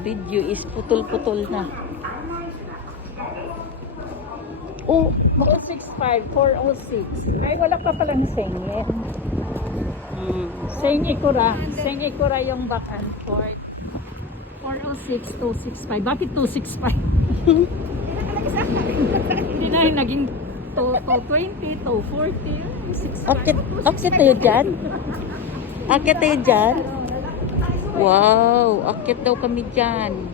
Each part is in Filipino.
video is putol-putol na. Oh, 465, 406. Ay, wala pa palang singin. Sing Ikura yung back and forth. 406, 265. Bakit 265? Hindi na yung naging 220, 240, 65. akit tayo dyan? Akit tayo dyan? Wow, akit daw kami dyan.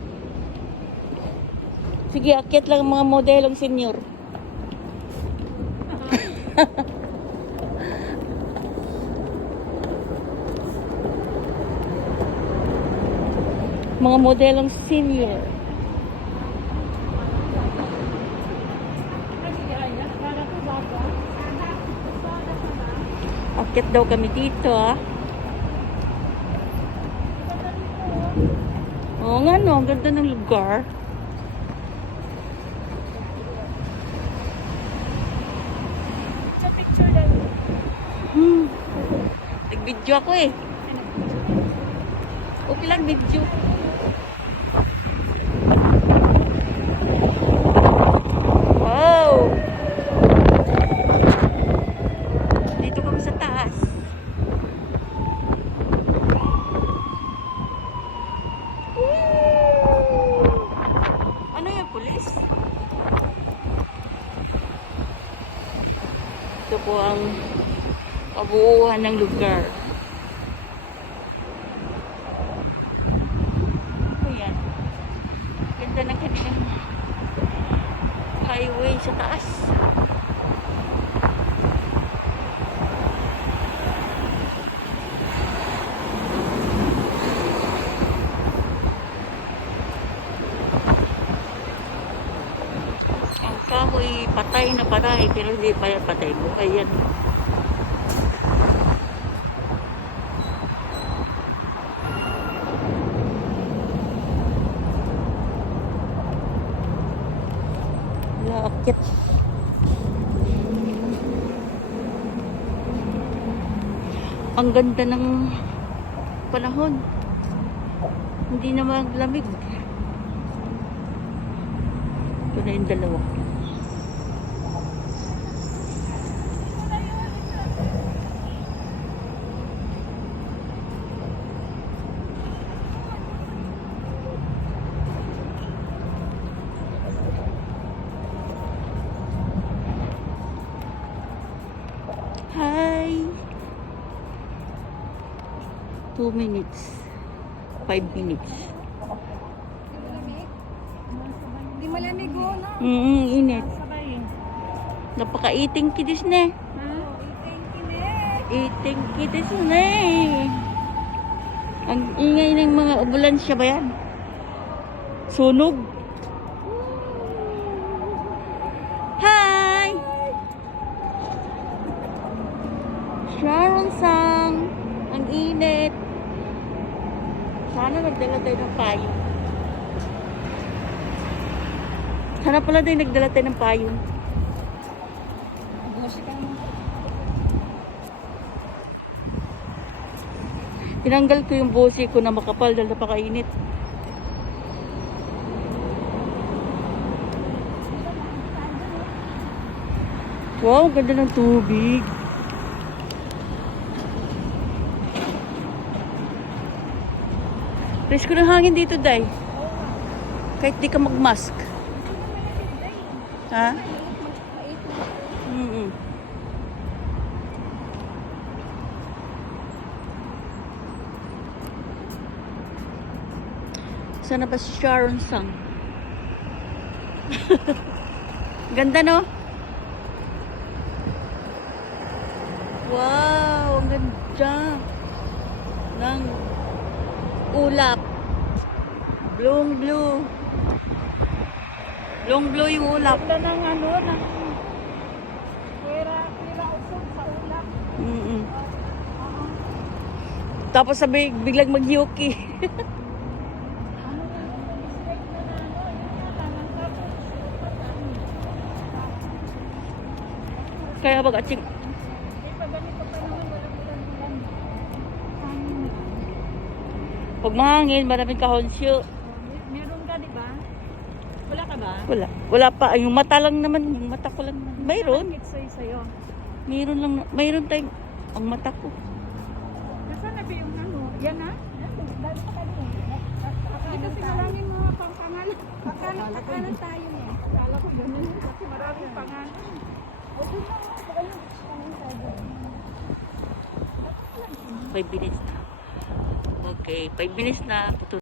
Sige, akit lang mga modelong senior. Mga modelong senior. Akit daw kami dito, ah. Oo nga, no. Ang ganda ng lugar. Sa picture lang. Nag-video ako eh. Okay lang, video. Wow! Dito kami sa taas. Ano yung pulis? Ito po ang kabuuan ng lugar. Ayan. Ganda ng kanilang highway sa taas. Ang kahoy patay na patay, pero hindi pa yan patay. Buhay yan. Akit. Ang ganda ng panahon. Hindi na maglamig. Ito na yung dalawa. Hi! 2 minutes. 5 minutes. Hindi malamig ho, no? Init. Sabay. Napaka-eating kidis na. Ha? Eating kidis na. Ang ingay ng mga ambulansya ba yan? Sunog. Hi! Sharon Sang. Ang init. Sana nagdala tayo ng payong. Sana pala tayo nagdala tayo ng payong. Tinanggal ko yung bosi ko na makapal dahil napakainit. Wow, ganda ng tubig. Presko ng hangin dito, Day. Kahit di ka mag-mask. Ha? Sana ba si Sharon Sang? Ganda, no? Wow, ang ganda ng ulap. Blue. Blue yung ulap. Wala nang ano, nang pera usog sa ulap. Tapos sabi, biglang mag-yuki. Kaya mag-aching. Pag mahangin, maraming kahonsyo. Wala ka ba? Wala. Wala pa. Ay, yung mata lang naman. Yung mata ko lang naman. Mayroon. Sa'yo. Mayroon lang. Mayroon tayong ang mata ko. Nasaan na ba yung ano? Yan na? Dahil pa kayo. Hindi kasi maraming mga pangpangalan. Pagkanan tayo eh. Akala ko ganun. Kasi maraming pangalan. O, doon na. Baka yung tayo. 5 minutes na. Okay, 5 minutes na.